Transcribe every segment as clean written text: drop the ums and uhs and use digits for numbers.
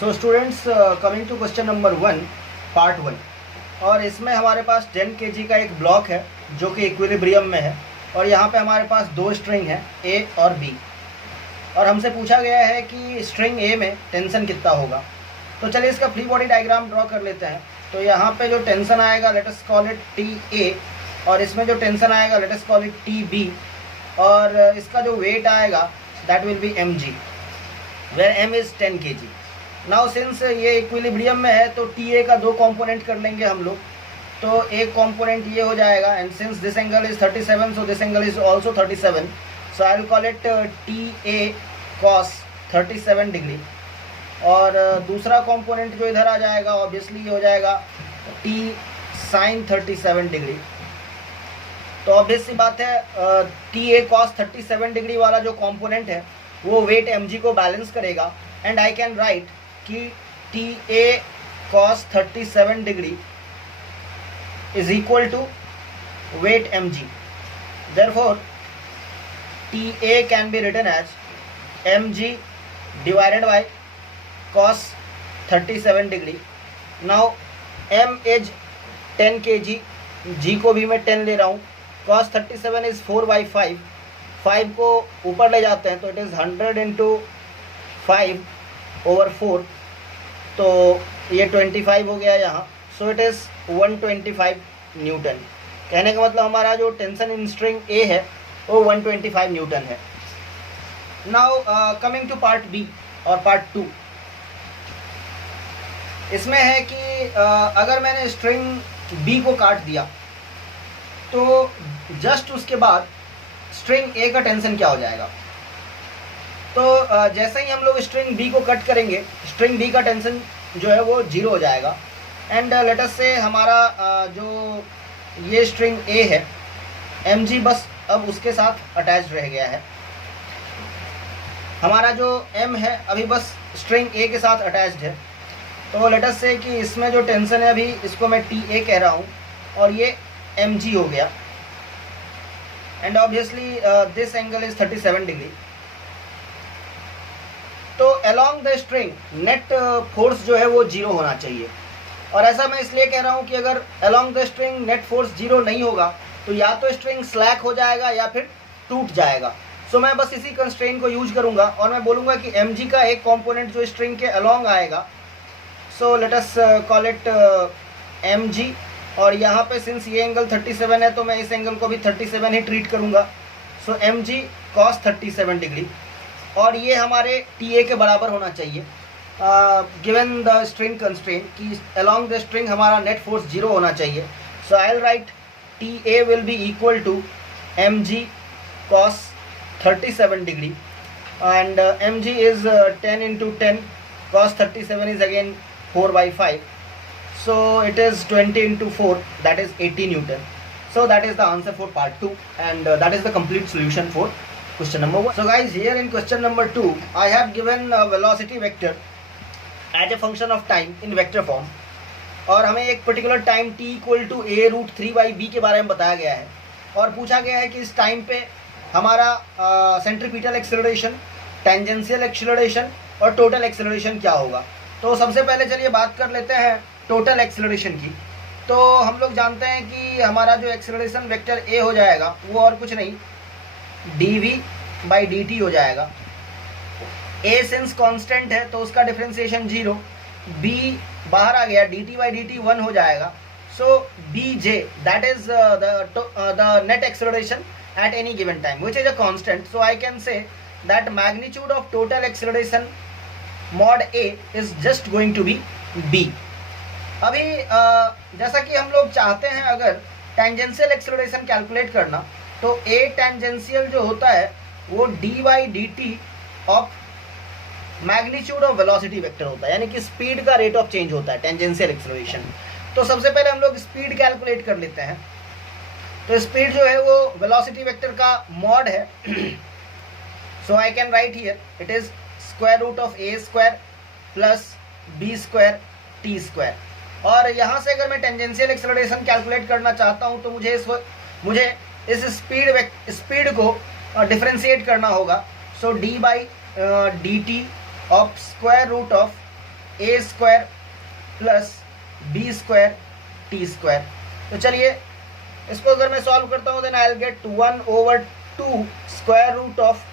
So students, coming to question number 1 part 1। और इसमें हमारे पास 10 kg का एक ब्लॉक है जो कि इक्विलिब्रियम में है, और यहाँ पे हमारे पास दो स्ट्रिंग हैं ए और बी, और हमसे पूछा गया है कि स्ट्रिंग ए में टेंशन कितना होगा। तो चलिए इसका फ्री बॉडी डायग्राम ड्रॉ कर लेते हैं। तो यहाँ पे जो टेंशन आएगा let us call it T A, और इसमें जो टेंशन आएगा let us call it T B, और इसका जो वेट आएगा that will be M G, where M is 10 kg। Now since ये इक्विलिब्रियम में है तो टी ए का दो कंपोनेंट कर लेंगे हम लोग। तो एक कंपोनेंट ये हो जाएगा, and since this angle is 37 so this angle is also 37, so I will call it T A cos 37 degree. और दूसरा कंपोनेंट जो इधर आ जाएगा ऑब्वियसली ये हो जाएगा टी साइन 37 डिग्री। तो ऑब्वियस सी बात है टी ए कॉस 37 डिग्री वाला जो कंपोनेंट है वो वेट एम जी को बैलेंस करेगा, एंड आई कैन राइट कि T A cos 37 degree is equal to weight M G. Therefore T A can be written as M G divided by cos 37 degree. Now m is 10 kg, g को भी मैं 10 ले रहा हूँ। cos 37 is 4/5, 5 को ऊपर ले जाते हैं तो इट इज़ 100 इंटू 5/4, तो ये 25 हो गया यहाँ। So it is 125 Newton. कहने का मतलब हमारा जो टेंशन इन स्ट्रिंग ए है वो 125 न्यूटन है। Now coming to part B और पार्ट 2। इसमें है कि अगर मैंने स्ट्रिंग बी को काट दिया तो जस्ट उसके बाद स्ट्रिंग ए का टेंशन क्या हो जाएगा। तो जैसे ही हम लोग स्ट्रिंग बी को कट करेंगे स्ट्रिंग बी का टेंशन जो है वो 0 हो जाएगा। एंड लेट अस से हमारा जो ये स्ट्रिंग ए है एम जी बस अब उसके साथ अटैच रह गया है। हमारा जो एम है अभी बस स्ट्रिंग ए के साथ अटैच्ड है। तो लेट अस से कि इसमें जो टेंशन है अभी इसको मैं टी ए कह रहा हूँ और ये एम जी हो गया, and obviously this angle is 37 degree. तो along the string net force जो है वो 0 होना चाहिए। और ऐसा मैं इसलिए कह रहा हूँ कि अगर along the string net force 0 नहीं होगा तो या तो स्ट्रिंग स्लैक हो जाएगा या फिर टूट जाएगा। सो मैं बस इसी कंस्ट्रेंट को यूज करूँगा और मैं बोलूँगा कि एम जी का एक कॉम्पोनेंट जो स्ट्रिंग के अलोंग आएगा, so let us call it M G. और यहाँ पे सिंस ये एंगल 37 है तो मैं इस एंगल को भी 37 ही ट्रीट करूँगा। So m g cos 37 degree, और ये हमारे टी ए के बराबर होना चाहिए गिवन द स्ट्रिंग कंस्ट्रेंट कि अलोंग द स्ट्रिंग हमारा नेट फोर्स 0 होना चाहिए। So I will write T A will be equal to m g cos 37 degree, and m g is 10 into 10, cos 37 is again 4/5, so it is 20 into 4, that is 80 Newton. So that is the answer for part 2, and that is the complete solution for question number 1. So guys, here in question number 2 I have given a velocity vector as a function of time in vector form, और हमें एक particular time t equal to a√3/b के बारे में बताया गया है, और पूछा गया है कि इस टाइम पे हमारा सेंट्रीपिटल एक्सेलरेशन, टेंजेंशियल एक्सेलरेशन और टोटल एक्सेलरेशन क्या होगा। तो सबसे पहले चलिए बात कर लेते हैं टोटल एक्सेलरेशन की। तो हम लोग जानते हैं कि हमारा जो एक्सेलरेशन वेक्टर ए हो जाएगा वो और कुछ नहीं dv/dt हो जाएगा। ए सिंस कांस्टेंट है तो उसका डिफरेंशिएशन 0, b बाहर आ गया, dt/dt 1 हो जाएगा। सो bj that is the net acceleration at any given time which is a constant, so I can say that magnitude of total acceleration mod a is just going to be b। अभी जैसा कि हम लोग चाहते हैं अगर tangential acceleration calculate करना तो a टेंजेंशियल जो होता है वो d/dt of magnitude of velocity vector होता है, यानी कि स्पीड का रेट ऑफ चेंज होता है टेंजेंशियल एक्सेलरेशन। तो सबसे पहले हम लोग स्पीड कैलकुलेट कर लेते हैं। तो स्पीड जो है वो वेलोसिटी वेक्टर का मॉड है। So I can write here it is √a² plus b² t²। और यहाँ से अगर मैं टेंजेंशियल एक्सेलरेशन कैलकुलेट करना चाहता हूँ तो मुझे इस स्पीड को डिफरेंशिएट करना होगा। So d/dt of √a² A square plus B square T square. तो चलिए इसको अगर मैं सॉल्व करता हूँ then I will get 1/2 square root of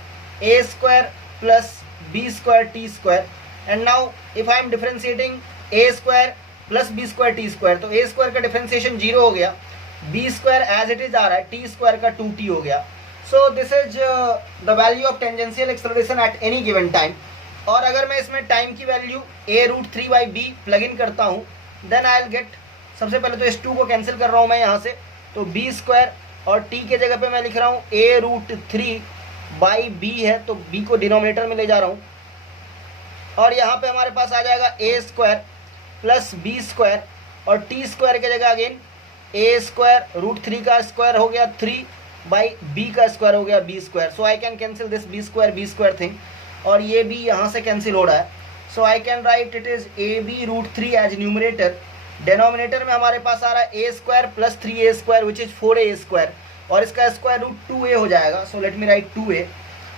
A square plus B square T square. And now if I am differentiating A square plus B square T square, तो A square का differentiation 0 हो गया, B square as it is आ रहा है, T square का 2t हो गया। So this is the value of tangential acceleration at any given time. और अगर मैं इसमें टाइम की वैल्यू a√3/b प्लग इन करता हूँ देन आई विल गेट, सबसे पहले तो इस 2 को कैंसिल कर रहा हूँ मैं यहाँ से, तो बी स्क्वायर और t के जगह पे मैं लिख रहा हूँ a√3/b है, तो b को डिनोमिनेटर में ले जा रहा हूँ। और यहाँ पे हमारे पास आ जाएगा a square plus B square और टी स्क्वायर के जगह अगेन a स्क्वायर √3 का स्क्वायर हो गया 3/b का स्क्वायर हो गया b square. So I can cancel this b square thing, और ये भी यहाँ से कैंसिल हो रहा है। So I can write it is ab√3 as numerator. Denominator में हमारे पास आ रहा है a square plus 3a square which is 4a square, और इसका स्क्वायर रूट 2a हो जाएगा। So let me write 2a।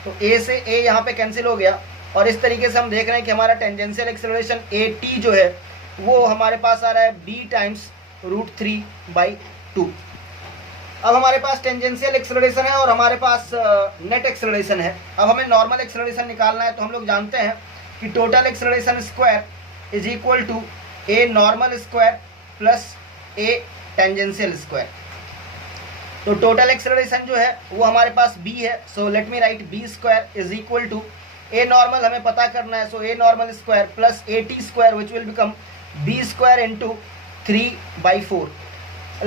तो a से a यहाँ पे कैंसिल हो गया, और इस तरीके से हम देख रहे हैं कि हमारा टेंजेंशियल एक्सेलरेशन at जो है वो हमारे पास आ रहा है b टाइम्स √3/2। अब हमारे पास टेंजेंशियल एक्सेलरेशन है और हमारे पास नेट एक्सेलरेशन है। अब हमें नॉर्मल एक्सेलरेशन निकालना है, तो हम लोग जानते हैं कि total acceleration square is equal to A normal square plus A tangential square. तो टोटल एक्सेलरेशन जो है वो हमारे पास b है, so let me write b square is equal to A normal हमें पता करना है, so A normal square plus A T square which will become b square into 3/4.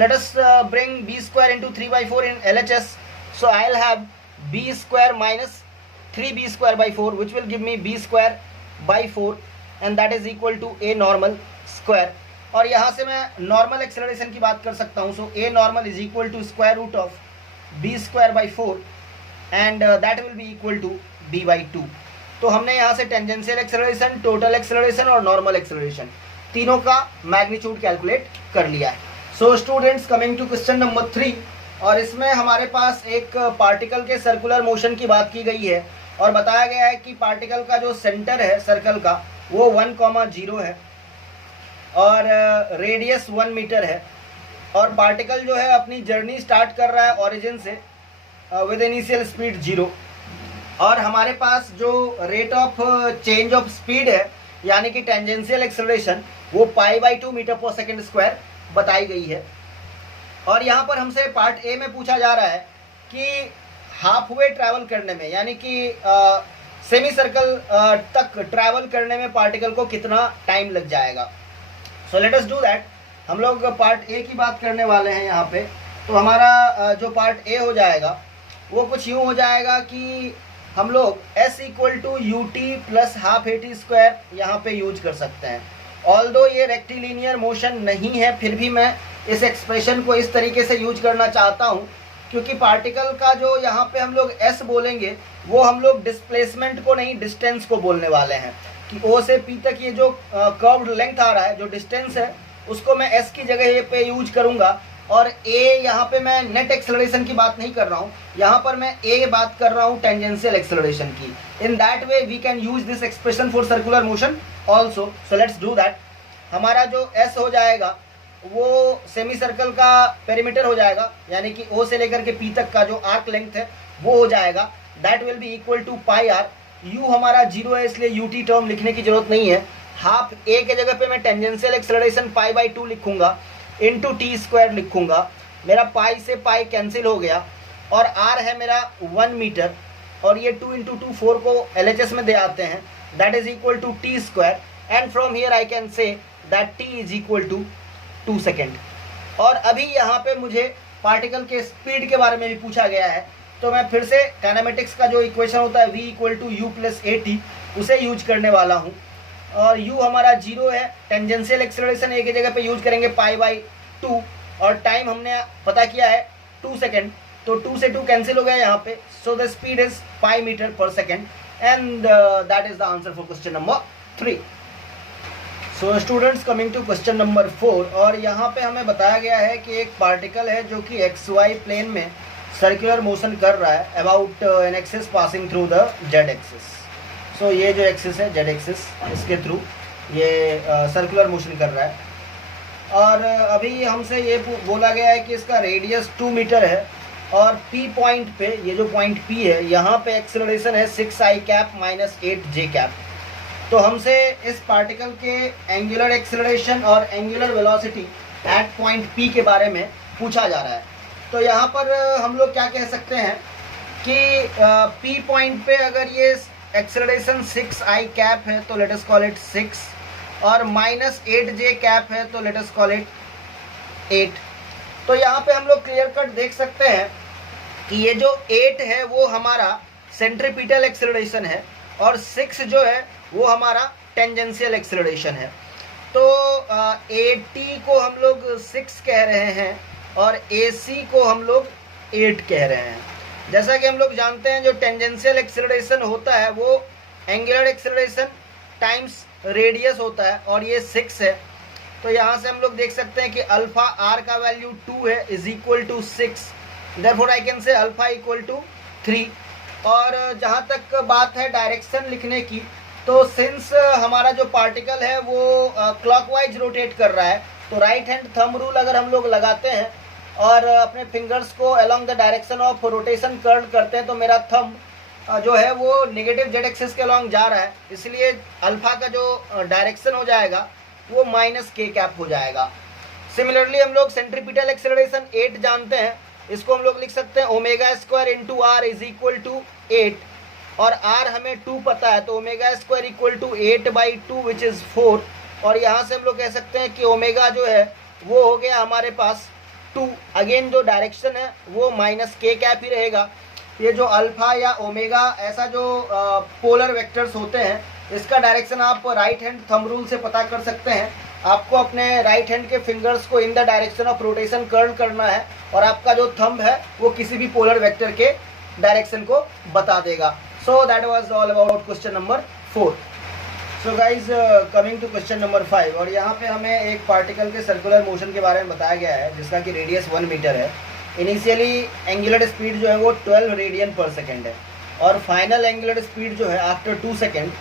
Let us bring b square into 3/4 in LHS. So I'll have b square minus 3b square by 4 which will give me b square by 4 and that is equal to a normal square. और यहाँ से मैं normal acceleration की बात कर सकता हूँ। सो a normal is equal to square root of b square by 4 and that will be equal to b/2. तो हमने यहाँ से टेंजेंशियल एक्सेलरेशन, टोटल एक्सेलरेशन और नॉर्मल एक्सेलरेशन तीनों का मैग्नीट्यूड कैलकुलेट कर लिया है। So students coming to question number 3, और इसमें हमारे पास एक पार्टिकल के सर्कुलर मोशन की बात की गई है और बताया गया है कि पार्टिकल का जो सेंटर है सर्कल का वो 1,0 है और रेडियस 1 मीटर है, और पार्टिकल जो है अपनी जर्नी स्टार्ट कर रहा है ओरिजिन से विद इनिशियल स्पीड 0, और हमारे पास जो rate of change of speed है यानी कि टेंजेंशियल एक्सेलरेशन वो π/2 मीटर पर सेकेंड स्क्वायर बताई गई है। और यहाँ पर हमसे पार्ट ए में पूछा जा रहा है कि हाफ वे ट्रैवल करने में यानी कि सेमी सर्कल तक ट्रैवल करने में पार्टिकल को कितना टाइम लग जाएगा। So let us do that. हम लोग पार्ट ए की बात करने वाले हैं यहाँ पे। तो हमारा जो पार्ट ए हो जाएगा वो कुछ यूँ हो जाएगा कि हम लोग s = ut plus half at square यहाँ पे यूज कर सकते हैं। ऑल्दो ये रेक्टिलिनियर मोशन नहीं है फिर भी मैं इस एक्सप्रेशन को इस तरीके से यूज करना चाहता हूँ क्योंकि पार्टिकल का जो यहाँ पे हम लोग s बोलेंगे वो हम लोग डिस्प्लेसमेंट को नहीं डिस्टेंस को बोलने वाले हैं कि o से p तक ये जो कर्व्ड लेंथ आ रहा है, जो डिस्टेंस है उसको मैं s की जगह ये पे यूज करूँगा। और a यहाँ पे मैं नेट एक्सेलरेशन की बात नहीं कर रहा हूँ, यहाँ पर मैं a बात कर रहा हूँ टेंजेंशियल एक्सेलरेशन की। In that way we can use this expression for circular motion also. So let's do that. हमारा जो s हो जाएगा वो सेमी सर्कल का पेरीमीटर हो जाएगा यानी कि o से लेकर के p तक का जो आर्क लेंथ है वो हो जाएगा। That will be equal to πr। u हमारा 0 है इसलिए ut टर्म लिखने की जरूरत नहीं है। हाफ a के जगह पे मैं टेंजेंशियल एक्सेलरेशन π/2 लिखूंगा इंटू टी स्क्वायर लिखूंगा। मेरा पाई से पाई कैंसिल हो गया और r है मेरा 1 मीटर और ये 2 × 2 4 को LHS में दे आते हैं। That is equal to T square and from here I can say that t is equal to 2 second. और अभी यहाँ पे मुझे पार्टिकल के स्पीड के बारे में भी पूछा गया है तो मैं फिर से काइनेमेटिक्स का जो इक्वेशन होता है v = u + at उसे यूज करने वाला हूँ। और u हमारा 0 है, टेंजेंशियल एक्सेलरेशन a की जगह पे यूज करेंगे π/2 और टाइम हमने पता किया है 2 सेकेंड, तो 2 से 2 कैंसिल हो गया यहाँ पे। So the speed is π metre per second and that is the answer for question number 3। So students coming to question number 4, और यहाँ पे हमें बताया गया है कि एक पार्टिकल है जो कि XY प्लेन में सर्कुलर मोशन कर रहा है about an axis passing through the Z axis. सो ये जो एक्सिस है Z एक्सिस इसके थ्रू ये सर्कुलर मोशन कर रहा है। और अभी हमसे ये बोला गया है कि इसका रेडियस 2 मीटर है और P पॉइंट पे, ये जो पॉइंट P है, यहाँ पे एक्सेलरेशन है 6i cap minus 8j cap. तो हमसे इस पार्टिकल के एंगुलर एक्सेलरेशन और angular velocity at point P के बारे में पूछा जा रहा है। तो यहाँ पर हम लोग क्या कह सकते हैं कि P पॉइंट पे अगर ये एक्सेलरेशन 6i कैप है तो लेट अस कॉल इट 6, और माइनस 8j कैप है तो लेट अस कॉल इट 8। तो यहाँ पे हम लोग क्लियर कट देख सकते हैं कि ये जो 8 है वो हमारा सेंट्रीपिटल एक्सेलरेशन है और 6 जो है वो हमारा टेंजेंशियल एक्सेलरेशन है। तो AT को हम लोग 6 कह रहे हैं और AC को हम लोग 8 कह रहे हैं। जैसा कि हम लोग जानते हैं जो टेंजेंशियल एक्सेलरेशन होता है वो एंगुलर एक्सेलरेशन टाइम्स रेडियस होता है और ये 6 है। तो यहाँ से हम लोग देख सकते हैं कि अल्फा आर का वैल्यू 2 है is equal to 6, therefore I can say alpha equal to 3। और जहाँ तक बात है डायरेक्शन लिखने की, तो सिंस हमारा जो पार्टिकल है वो क्लॉकवाइज रोटेट कर रहा है, तो राइट हैंड थंब रूल अगर हम लोग लगाते हैं और अपने फिंगर्स को along the direction of rotation curl करते हैं, तो मेरा थंब जो है वो नेगेटिव जेड एक्सिस के अलोंग जा रहा है, इसलिए अल्फा का जो डायरेक्शन हो जाएगा वो माइनस के कैप हो जाएगा। सिमिलरली हम लोग सेंट्रीपिटल एक्सेलरेशन 8 जानते हैं, इसको हम लोग लिख सकते हैं omega square into R is equal to 8, और आर हमें 2 पता है, तो omega square equal to 8/2 which is 4। और यहाँ से हम लोग कह सकते हैं कि ओमेगा जो है वो हो गया हमारे पास 2। अगेन जो डायरेक्शन है वो माइनस के कैप ही रहेगा। ये जो अल्फा या ओमेगा ऐसा जो पोलर वेक्टर्स होते हैं, इसका डायरेक्शन आप राइट हैंड थंब रूल से पता कर सकते हैं। आपको अपने राइट हैंड के फिंगर्स को in the direction of rotation curl करना है और आपका जो थंब है वो किसी भी पोलर वेक्टर के डायरेक्शन को बता देगा। So that was all about question number 4। So guys coming to question number 5, और यहाँ पे हमें एक पार्टिकल के सर्कुलर मोशन के बारे में बताया गया है जिसका कि रेडियस 1 मीटर है। इनिशियली एंगुलर स्पीड जो है वो 12 रेडियन पर सेकेंड है और फाइनल एंगुलर स्पीड जो है आफ्टर 2 सेकेंड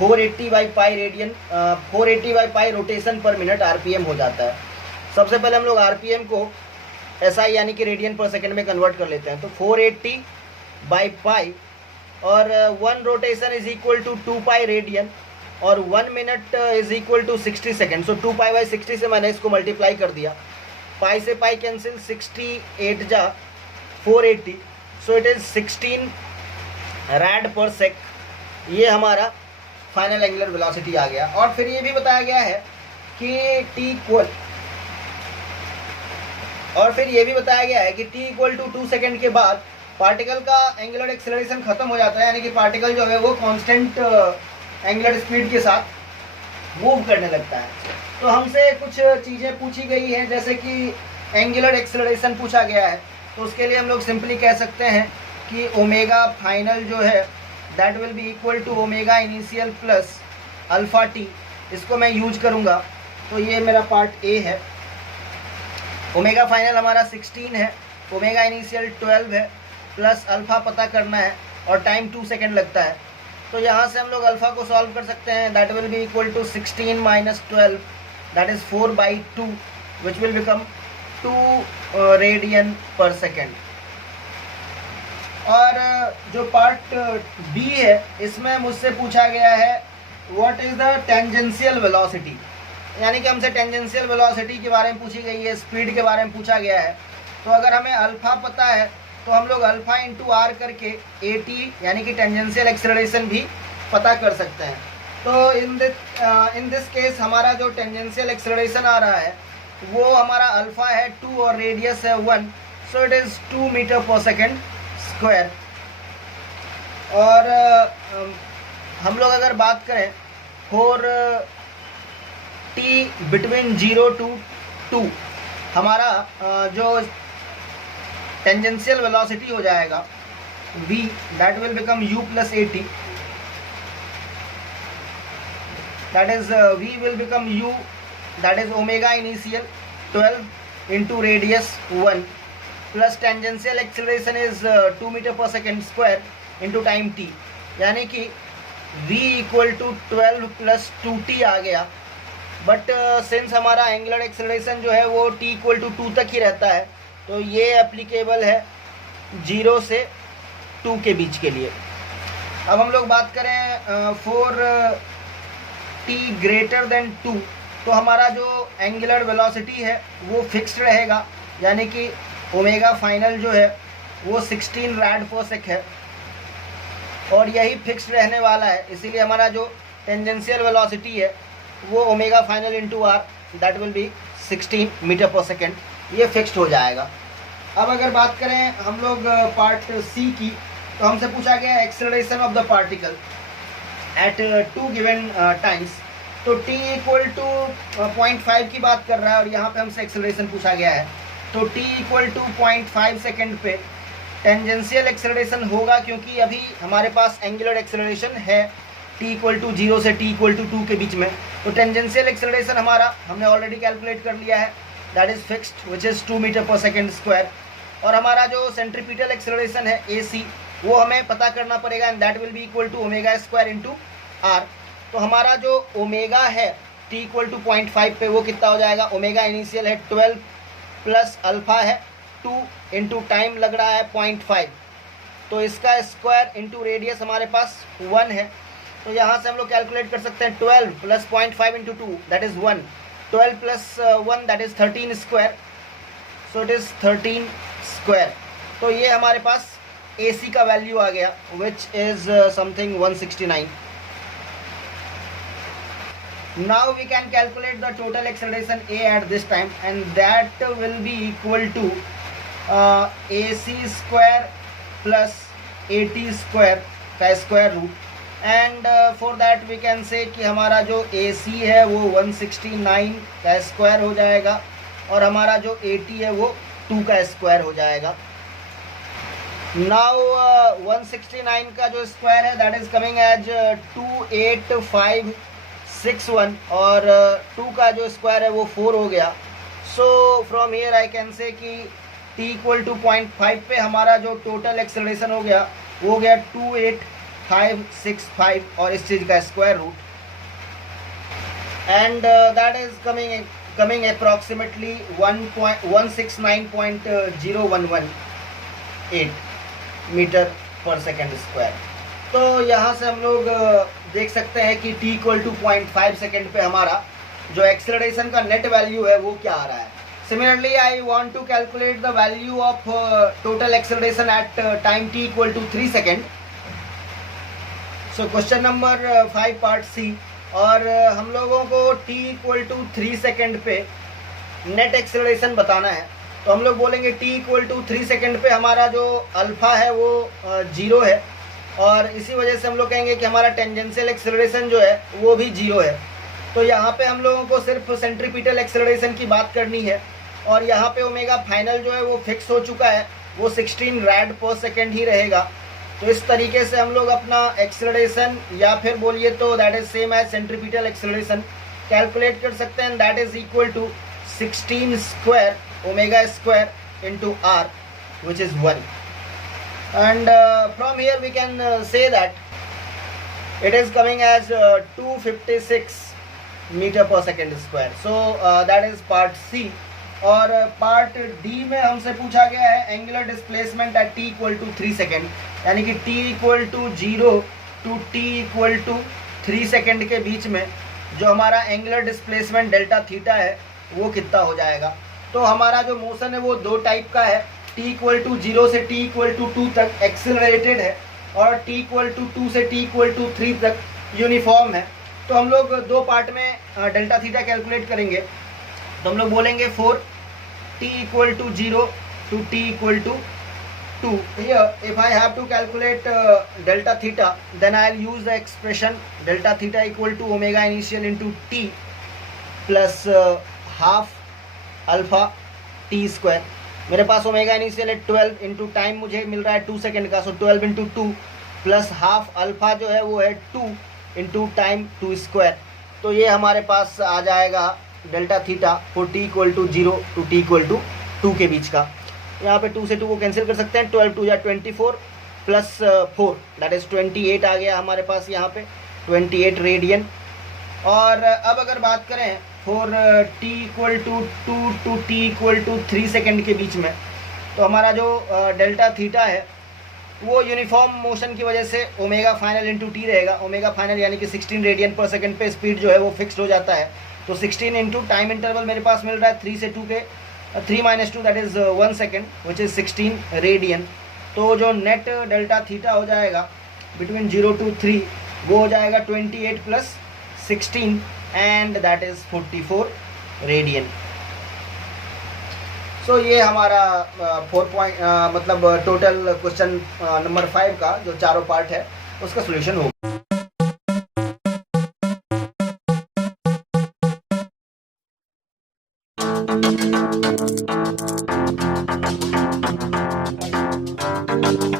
480 बाई रोटेशन पर मिनट RPM हो जाता है। सबसे पहले हम लोग RPM को SI यानी कि रेडियन पर सेकेंड में कन्वर्ट कर लेते हैं। तो 480 बाई पाई और 1 rotation is equal to 2 pi radian और 1 minute is equal to 60 second. So 2 pi by 60 से मैंने इसको मल्टीप्लाई कर दिया, पाई से पाई कैंसिल, 68 जा 480, सो इट इज़ 16 रैड पर सेक। ये हमारा फाइनल एंगुलर वेलोसिटी आ गया। और फिर ये भी बताया गया है कि T इक्वल टू 2 सेकेंड के बाद पार्टिकल का एंगुलर एक्सेलरेशन खत्म हो जाता है, यानी कि पार्टिकल जो है वो कांस्टेंट एंगुलर स्पीड के साथ मूव करने लगता है। तो हमसे कुछ चीज़ें पूछी गई हैं, जैसे कि एंगुलर एक्सेलरेशन पूछा गया है, तो उसके लिए हम लोग सिंपली कह सकते हैं कि ओमेगा फाइनल जो है that will be equal to omega initial plus alpha T. इसको मैं यूज करूँगा, तो ये मेरा पार्ट ए है। ओमेगा फाइनल हमारा 16 है, ओमेगा इनिशियल 12 है, प्लस अल्फा पता करना है और टाइम 2 सेकेंड लगता है। तो यहाँ से हम लोग अल्फा को सॉल्व कर सकते हैं, that will be equal to 16 minus 12 that is 4/2 which will become 2 radian per second. और जो पार्ट बी है इसमें मुझसे पूछा गया है what is the tangential velocity, यानी कि हमसे टेंजेंशियल वेलोसिटी के बारे में पूछी गई है, स्पीड के बारे में पूछा गया है। तो अगर हमें अल्फा पता है तो हम लोग अल्फा इंटू आर करके AT यानी कि टेंजेंशियल एक्सेलरेशन भी पता कर सकते हैं। तो इन दिस केस हमारा जो टेंजेंशियल एक्सेलरेशन आ रहा है वो हमारा अल्फा है 2 और रेडियस है 1, so it is 2 metre per second square. और हम लोग अगर बात करें फॉर T बिटवीन 0 to 2, हमारा जो टेंजेंशियल वेलोसिटी हो जाएगा v, that will become u plus AT, that is v will become u, that is omega initial 12 into radius 1 plus tangential acceleration is 2 metre per second square into time t, यानी कि v equal to 12 plus 2t आ गया, but since हमारा angular acceleration जो है वो t equal to 2 तक ही रहता है, तो ये एप्लीकेबल है 0 से 2 के बीच के लिए। अब हम लोग बात करें फॉर t ग्रेटर देन 2, तो हमारा जो एंगुलर वेलोसिटी है वो फिक्स्ड रहेगा, यानी कि ओमेगा फाइनल जो है वो 16 रैड पर सेक है और यही फिक्स्ड रहने वाला है। इसीलिए हमारा जो टेंजेंशियल वेलोसिटी है वो omega final into R, that will be 16 meter per second, ये फिक्स्ड हो जाएगा। अब अगर बात करें हम लोग पार्ट सी की, तो हमसे पूछा गया acceleration of the particle at 2 given times. तो t इक्वल टू 0.5 की बात कर रहा है और यहाँ पे हमसे एक्सेलरेशन पूछा गया है। तो t इक्वल टू 0.5 सेकेंड पे टेंजेंशियल एक्सेलरेशन होगा, क्योंकि अभी हमारे पास एंगुलर एक्सेलरेशन है t इक्वल टू 0 से t इक्वल टू 2 के बीच में। तो टेंजेंशियल एक्सेलरेशन हमारा हमने ऑलरेडी कैलकुलेट कर लिया है, that is fixed which is 2 metre per second square. और हमारा जो सेंट्रीपिटल एक्सेलरेशन है AC, वो हमें पता करना पड़ेगा, and that will be equal to omega square into R. तो हमारा जो ओमेगा है t इक्वल टू 0.5 पे वो कितना हो जाएगा, ओमेगा इनिशियल है 12 प्लस अल्फा है 2 इंटू टाइम लग रहा है 0.5, तो इसका स्क्वायर इंटू रेडियस हमारे पास 1 है। तो यहाँ से हम लोग कैलकुलेट कर सकते हैं 12 plus 0.5 into 2 that is 1, 12 plus 1 that is 13 square, so it is 13 square. तो ये हमारे पास AC का वैल्यू आ गया which is something 169। Now we can calculate the total acceleration A at this time, and that will be equal to AC square plus AT square का square root, and for that we can say कि हमारा जो AC है वो 169 का square हो जाएगा और हमारा जो AT है वो 2 का स्क्वायर हो जाएगा। नाउ 169 का जो स्क्वायर है दैट इज़ कमिंग एज 28561 और 2 का जो स्क्वायर है वो 4 हो गया। So from here I can say कि t इक्वल टू 0.5 पे हमारा जो टोटल एक्सेलरेशन हो गया वो हो गया 28565 और इस चीज़ का square root, and that is coming approximately 169.0118 meter per second square. तो यहाँ से हम लोग देख सकते हैं कि t इक्वल टू 0.5 सेकेंड पे हमारा जो एक्सेलरेशन का नेट वैल्यू है वो क्या आ रहा है। Similarly I want to calculate the value of total acceleration at time t equal to 3 second. So question number 5 part C, और हम लोगों को t इक्वल टू 3 सेकेंड पे नेट एक्सेलरेशन बताना है। तो हम लोग बोलेंगे t इक्वल टू 3 सेकेंड पे हमारा जो अल्फ़ा है वो 0 है, और इसी वजह से हम लोग कहेंगे कि हमारा टेंजेंशियल एक्सेलरेशन जो है वो भी 0 है। तो यहाँ पे हम लोगों को सिर्फ सेंट्रीपिटल एक्सेलरेशन की बात करनी है, और यहाँ पे ओमेगा फाइनल जो है वो फिक्स हो चुका है, वो 16 रैड पर सेकेंड ही रहेगा। तो इस तरीके से हम लोग अपना एक्सेलरेशन, या फिर बोलिए तो that is same as centripetal acceleration, calculate कर सकते हैं। That is equal to 16 square omega square into R which is 1, and from here we can say that it is coming as 256 meter per second square. So that is part C. और part D में हमसे पूछा गया है angular displacement at t equal to 3 second, यानी कि t equal to 0 to t equal to 3 second के बीच में जो हमारा एंगुलर डिस्प्लेसमेंट डेल्टा थीटा है वो कितना हो जाएगा। तो हमारा जो मोशन है वो 2 टाइप का है, t इक्वल टू 0 से t इक्वल टू 2 तक एक्सेलरेटेड है और t इक्वल टू 2 से t इक्वल टू 3 तक यूनिफॉर्म है। तो हम लोग 2 पार्ट में डेल्टा थीटा कैलकुलेट करेंगे। तो हम लोग बोलेंगे for t equal to 0 to t equal to 2, here if I have to calculate delta theta, then I'll use the expression delta theta equal to omega initial into t plus half alpha t square। मेरे पास omega initial है 12 into time मुझे मिल रहा है 2 second का, सो 12 into 2 plus half alpha जो है वो है 2 इंटू टाइम 2 स्क्वायर। तो ये हमारे पास आ जाएगा delta theta for t equal to 0 to t equal to 2 के बीच का। यहाँ पे 2 से 2 को कैंसिल कर सकते हैं, 12 2 या 24 प्लस 4 दैट इज़ 28 आ गया हमारे पास यहाँ पे। 28 रेडियन। और अब अगर बात करें for t equal to 2 to t equal to 3 second के बीच में, तो हमारा जो डेल्टा थीटा है वो यूनिफॉर्म मोशन की वजह से ओमेगा फाइनल इंटू टी रहेगा। ओमेगा फाइनल यानी कि 16 रेडियन पर सेकंड पे स्पीड जो है वो फिक्स्ड हो जाता है। तो 16 इंटू टाइम इंटरवल मेरे पास मिल रहा है 3 से 2 के 3 minus 2 that is 1 second which is 16 radian. तो जो नेट डेल्टा थीटा हो जाएगा बिटवीन 0 to 3 वो हो जाएगा 28 plus 16 and that is 44 radian. So ये हमारा 4 पॉइंट मतलब टोटल क्वेश्चन नंबर 5 का जो चारों पार्ट है उसका सोल्यूशन होगा।